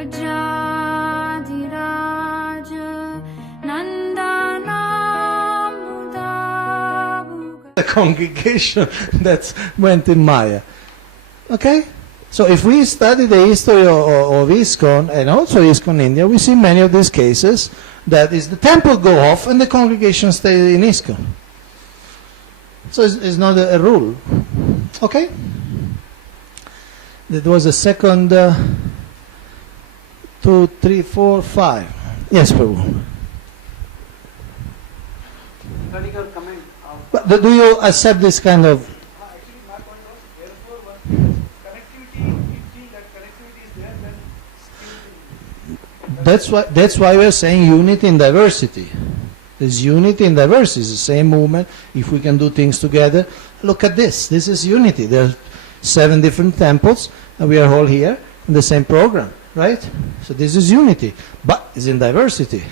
The congregation that went in Maya. Okay? So if we study the history of ISKCON, and also ISKCON India, we see many of these cases that is the temple go off and the congregation stay in ISKCON. So it's not a rule. Okay? That was a second 2, 3, 4, 5. Yes, Prabhu. Regarding your comment But do you accept this kind of... actually my point was, therefore one connectivity, if that connectivity is there, then still That's why we're saying unity in diversity. There's unity in diversity. It's the same movement. If we can do things together, look at this. This is unity. There are 7 different temples, and we are all here in the same program, right? So this is unity, but it's in diversity.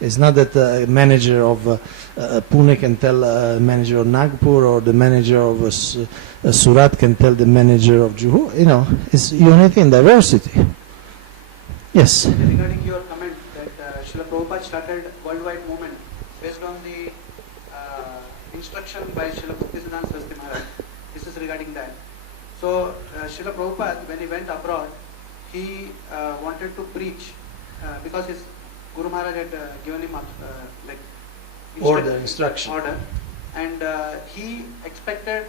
It's not that the manager of Pune can tell the manager of Nagpur, or the manager of Surat can tell the manager of Juhu. You know, it's unity in diversity. Yes. regarding your comment that Srila Prabhupada started worldwide movement based on the instruction by Srila Bhaktisiddhanta Saraswati Maharaj. This is regarding that. So Srila Prabhupada, when he went abroad, he wanted to preach because his Guru Maharaj had given him Instruction. order, and he expected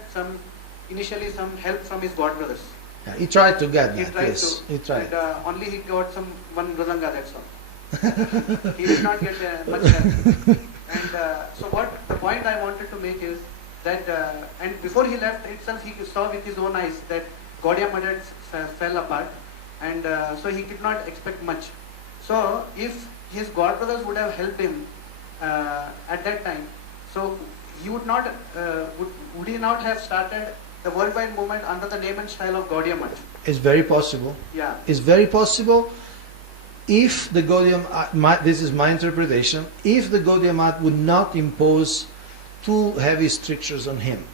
initially some help from his god brothers. Yeah, he tried to get that. He tried yes, to, he tried. and only he got one Mridanga, that's all. He did not get much help. And so what the point I wanted to make is that, and before he left itself, he saw with his own eyes that Gaudiya Math fell apart, and so he did not expect much. So if his god brothers would have helped him at that time, so he would not, would he not have started the worldwide movement under the name and style of Gaudiya Math? It's very possible. Yeah. It's very possible if the Gaudiya Math, this is my interpretation, if the Gaudiya Math would not impose too heavy strictures on him,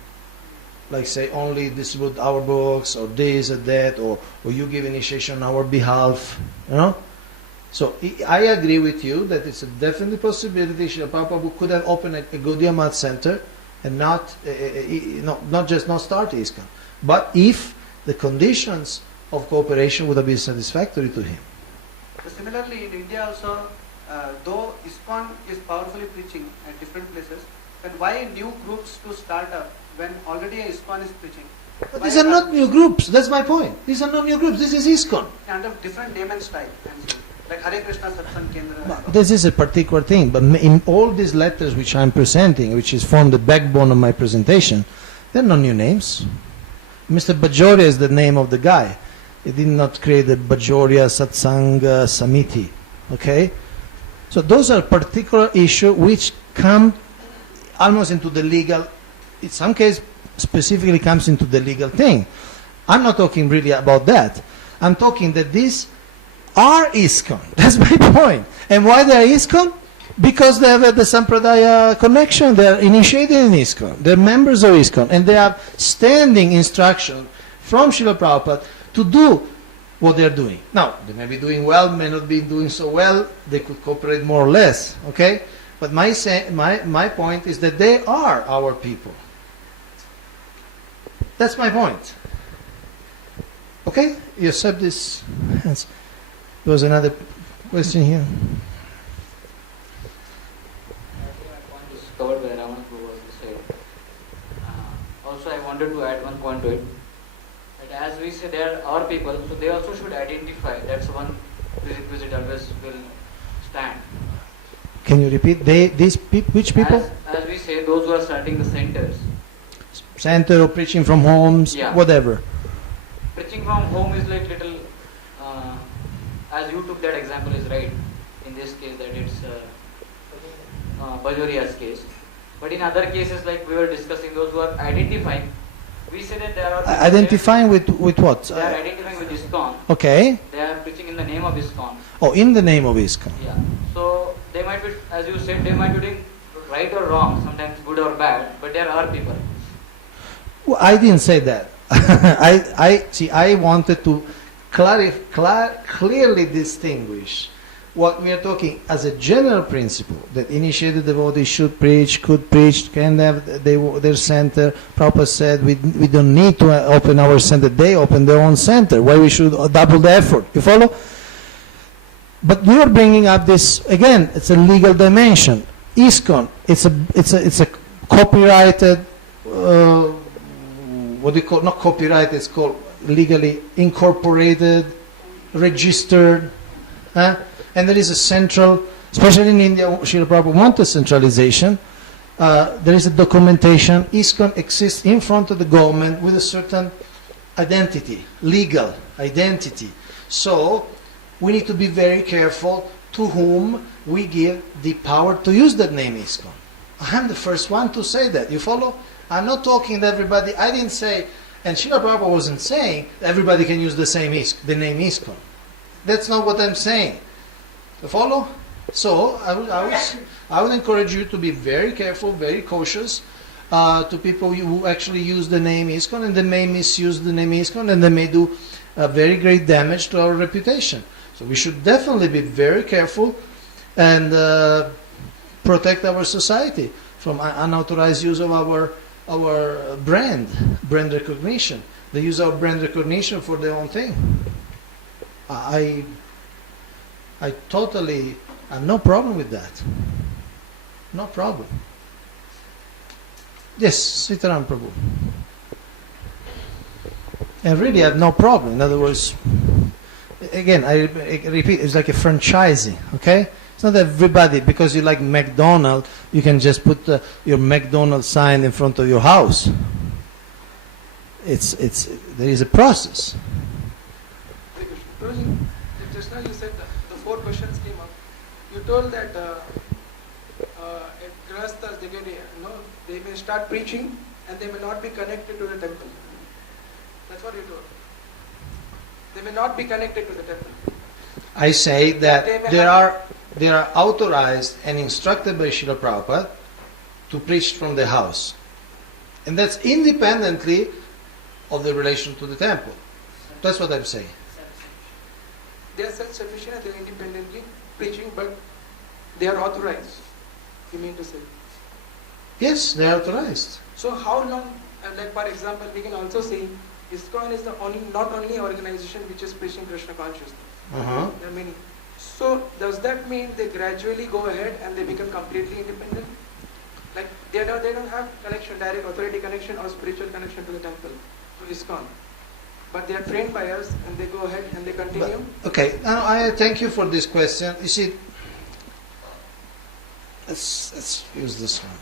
like say only distribute our books, or this or that, or you give initiation on our behalf, you know. So I agree with you that it's a definite possibility Srila Prabhupada could have opened a Gaudiya Math center and not start ISKCON. But if the conditions of cooperation would have been satisfactory to him. So similarly, in India also, though ISKCON is powerfully preaching at different places, then why new groups to start up when already ISKCON is preaching? But these are not new groups. That's my point. These are not new groups. This is ISKCON. Under different name and style. Like Hare Krishna Satsang Kendra. This is a particular thing, but in all these letters which I'm presenting, which is form the backbone of my presentation, there are no new names. Mr. Bajoria is the name of the guy. He did not create the Bajoria Satsang Samiti. Okay? So those are particular issues which come almost into the legal, in some case specifically comes into the legal thing. I'm not talking really about that. I'm talking that these are ISKCON. That's my point. And why they are ISKCON? Because they have the Sampradaya connection. They are initiated in ISKCON. They're members of ISKCON. And they have standing instruction from Srila Prabhupada to do what they're doing. Now, they may be doing well, may not be doing so well. They could cooperate more or less. Okay? But my point is that they are our people. That's my point. Okay? You accept this? Yes. There was another question here. I think my point is covered by Raman who was said. Also, I wanted to add one point to it. That as we say, they are our people, so they also should identify. That's one prerequisite always will stand. Can you repeat? Which people? As we say, those who are starting the centers. Center or preaching from homes, yeah. Whatever. Preaching from home is like little, as you took that example is right. In this case, that it's Bajoria's case. But in other cases, like we were discussing, those who are identifying, we say that they are identifying with what? They are identifying with ISKCON. Okay. They are preaching in the name of ISKCON. Oh, in the name of ISKCON. Yeah. So they might be, as you said, they might be doing right or wrong, sometimes good or bad, but they are our people. Well, I didn't say that. I wanted to clearly distinguish what we are talking as a general principle, that initiated devotees should preach, could preach, can have their center. Prabhupada said we don't need to open our center, they open their own center. Why we should double the effort? You follow? But you are bringing up this, again, it's a legal dimension. ISKCON, it's a copyrighted, what do you call, not copyrighted, it's called legally incorporated, registered, and there is a central, especially in India, Srila Prabhupada wanted centralization. There is a documentation. ISKCON exists in front of the government with a certain identity, legal identity. So we need to be very careful to whom we give the power to use that name ISKCON. I am the first one to say that. You follow? I'm not talking to everybody. I didn't say, and Srila Prabhupada wasn't saying everybody can use the name ISKCON. That's not what I'm saying. You follow? So I would encourage you to be very careful, very cautious to people who actually use the name ISKCON, and they may misuse the name ISKCON, and they may do very great damage to our reputation. So we should definitely be very careful and protect our society from unauthorized use of our brand recognition. They use our brand recognition for their own thing. I totally have no problem with that. No problem. Yes, Sitaram Prabhu. And really I have no problem. In other words, again, I repeat, it's like a franchising, okay? It's not everybody, because you like McDonald's, you can just put your McDonald's sign in front of your house. There is a process. Just now you said the 4 questions came up. You told that grahasthas, they may start preaching and they may not be connected to the temple. That's what you told. They may not be connected to the temple. I say that they are authorized and instructed by Srila Prabhupada to preach from the house. And that's independently of the relation to the temple. That's what I'm saying. They are self-sufficient and they are independently preaching, but they are authorized, you mean to say? Yes, they are authorized. So how long, like for example, we can also say ISKCON is not only organization which is preaching Krishna consciousness. There are many. So does that mean they gradually go ahead and they become completely independent? Like they don't have connection, direct authority connection or spiritual connection to the temple, to ISKCON. But they are trained by us and they go ahead and they continue. Okay, now I thank you for this question. You see, let's use this one.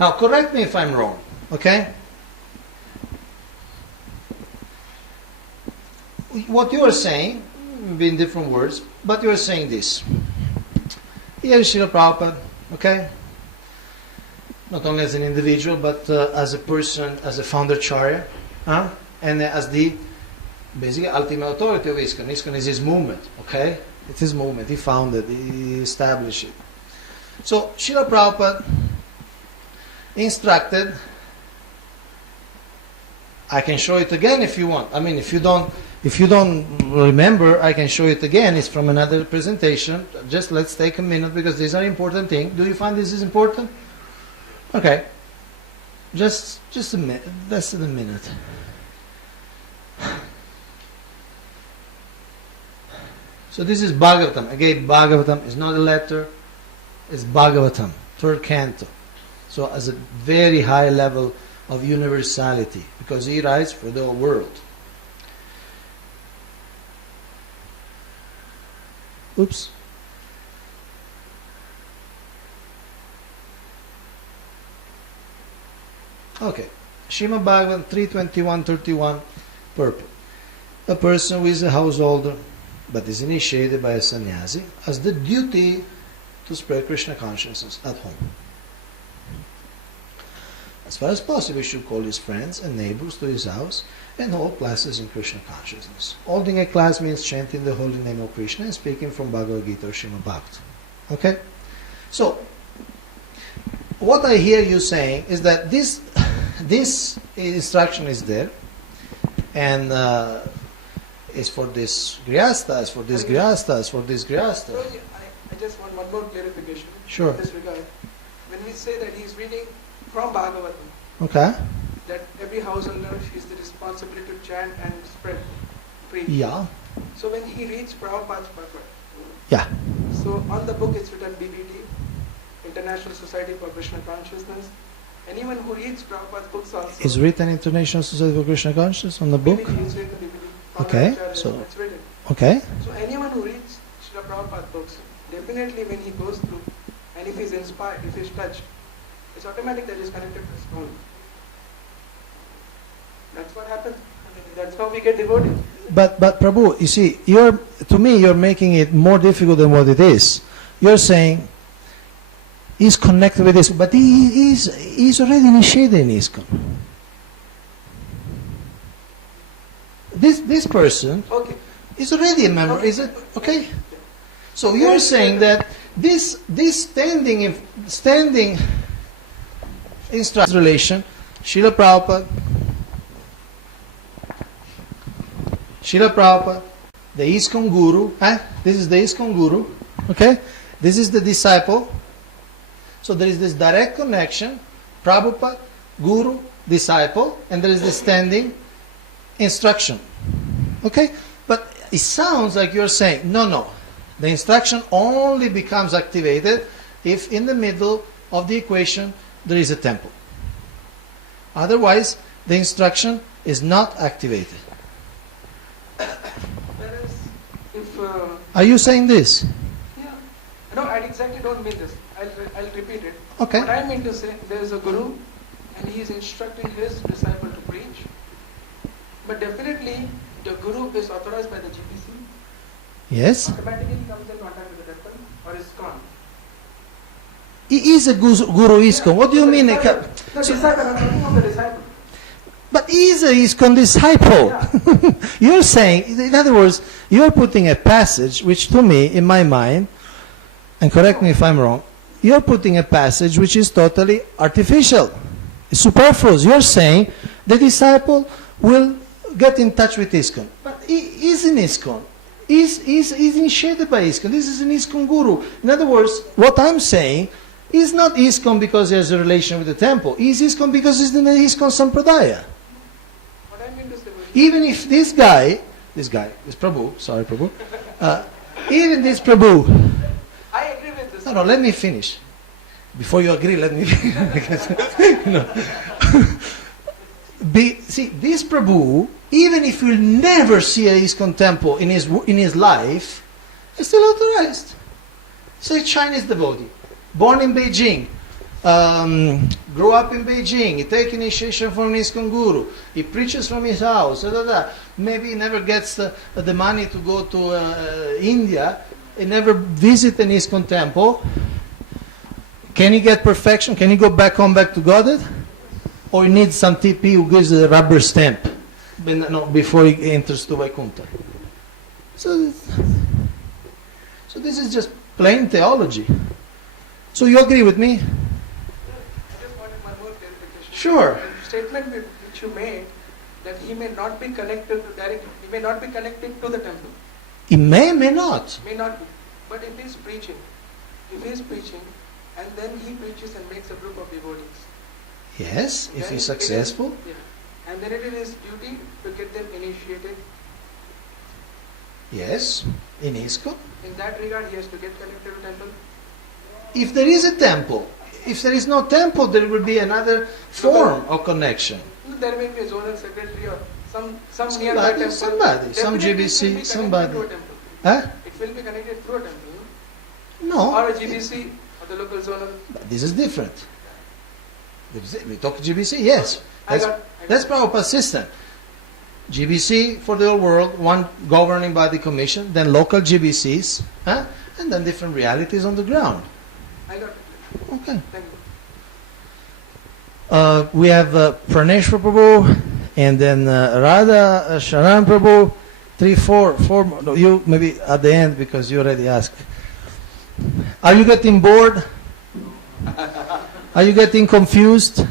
Now, correct me if I'm wrong, okay? What you are saying, maybe in different words, but you are saying this. Here is Srila Prabhupada, okay? Not only as an individual, but as a person, as a founder Charya, and as the basically ultimate authority of ISKCON. ISKCON is his movement, okay? It's his movement. He founded, he established it. So, Srila Prabhupada instructed, I can show it again if you want. I mean, if you don't remember, I can show it again. It's from another presentation. Just let's take a minute because these are important things. Do you find this is important? Okay. Just a minute. Less than a minute. So this is Bhagavatam. Again, Bhagavatam is not a letter. It's Bhagavatam, 3rd canto. So as a very high level of universality, because he writes for the whole world. Oops. Okay. Srimad Bhagavatam 3:21-31 purport. A person who is a householder but is initiated by a sannyasi has the duty to spread Krishna consciousness at home. As far as possible, he should call his friends and neighbors to his house and hold classes in Krishna consciousness. Holding a class means chanting the holy name of Krishna and speaking from Bhagavad Gita or Srimad Bhagavatam. Okay? So, what I hear you saying is that this this instruction is there, and is for this grihastas, for this grihastas, for this grihastas. I just want one more clarification. Sure. In this regard, when we say that he is reading from Bhagavatam, Okay. that every householder is the responsibility to chant and spread, preach. Yeah. So when he reads Prabhupada's purport, Yeah. so on the book it's written BBT, International Society for Krishna Consciousness. Anyone who reads Prabhupada's books also. Is written International Society for Krishna Consciousness on the book? BBT is written BBT. Okay, So so- it's written. Okay. So anyone who reads Srila Prabhupada's books, definitely when he goes through, and if he's inspired, if he's touched, it's automatic that he's connected to his soul. That's what happens. I mean, that's how we get devoted. But Prabhu, you see, to me you're making it more difficult than what it is. You're saying he's connected with this, but he's already initiated in ISKCON. This person Okay. is already a member. Is it okay? So you're saying that this standing instruction relation, Srila Prabhupada, the ISKCON Guru, this is the ISKCON Guru, okay? This is the disciple. So there is this direct connection, Prabhupada, Guru, disciple, and there is this standing instruction. Okay? But it sounds like you're saying, no, the instruction only becomes activated if in the middle of the equation there is a temple. Otherwise, the instruction is not activated. Whereas if Are you saying this? yeah, no, I exactly don't mean this. I'll repeat it. Okay. What I mean to say, there is a guru, and he is instructing his disciple to preach. But definitely, the guru is authorized by the GBC. Yes. Automatically comes in contact with the temple or is gone. He is a Guru ISKCON. What do you mean? The disciple, I'm talking of the disciple. But he is a ISKCON disciple. You're saying, in other words, you're putting a passage which to me, in my mind, and correct me if I'm wrong, you're putting a passage which is totally artificial. It's superfluous. You're saying the disciple will get in touch with ISKCON. But he is in ISKCON. He's initiated by ISKCON. This is an ISKCON Guru. In other words, what I'm saying is not ISKCON because he has a relation with the temple. He's ISKCON because he's in the ISKCON Sampradaya. What I mean to say was, Even if this Prabhu, sorry Prabhu, even this Prabhu, I agree with this. no, let me finish. Before you agree, let me finish. Because, see, this Prabhu, even if you'll never see a ISKCON temple in his life, is still authorized. Say Chinese devotee, born in Beijing, grew up in Beijing, he takes initiation from an ISKCON Guru, he preaches from his house, maybe he never gets the money to go to India, he never visit an ISKCON temple. Can he get perfection? Can he go back to Godhead? Or he needs some TP who gives a rubber stamp before he enters to Vaikuntha? So this is just plain theology. So you agree with me? I just wanted one more clarification. Sure. The statement which you made, that he may not be connected to directly, he may not be connected to the temple. He may not. May not be. But if he is preaching, and then he preaches and makes a group of devotees. Yes, if then he's it is- successful. yeah. And then it is his duty to get them initiated. Yes, in ISKCON. In that regard, he has to get connected to temple. If there is a temple, if there is no temple, there will be another form of connection. There may be a zonal secretary or some nearby temple. Somebody, some Definitely GBC, it will be connected somebody. to a temple. Huh? It will be connected through a temple. No. Or a GBC or the local zonal. This is different. We talk GBC, yes. I That's, got- that's Prabhupada's system. GBC for the whole world, one governing by the commission, then local GBCs, and then different realities on the ground. I got it. Okay. Thank you. We have Praneshwar Prabhu, and then Radha Sharan Prabhu, 3, 4 more. No, you maybe at the end because you already asked. Are you getting bored? Are you getting confused?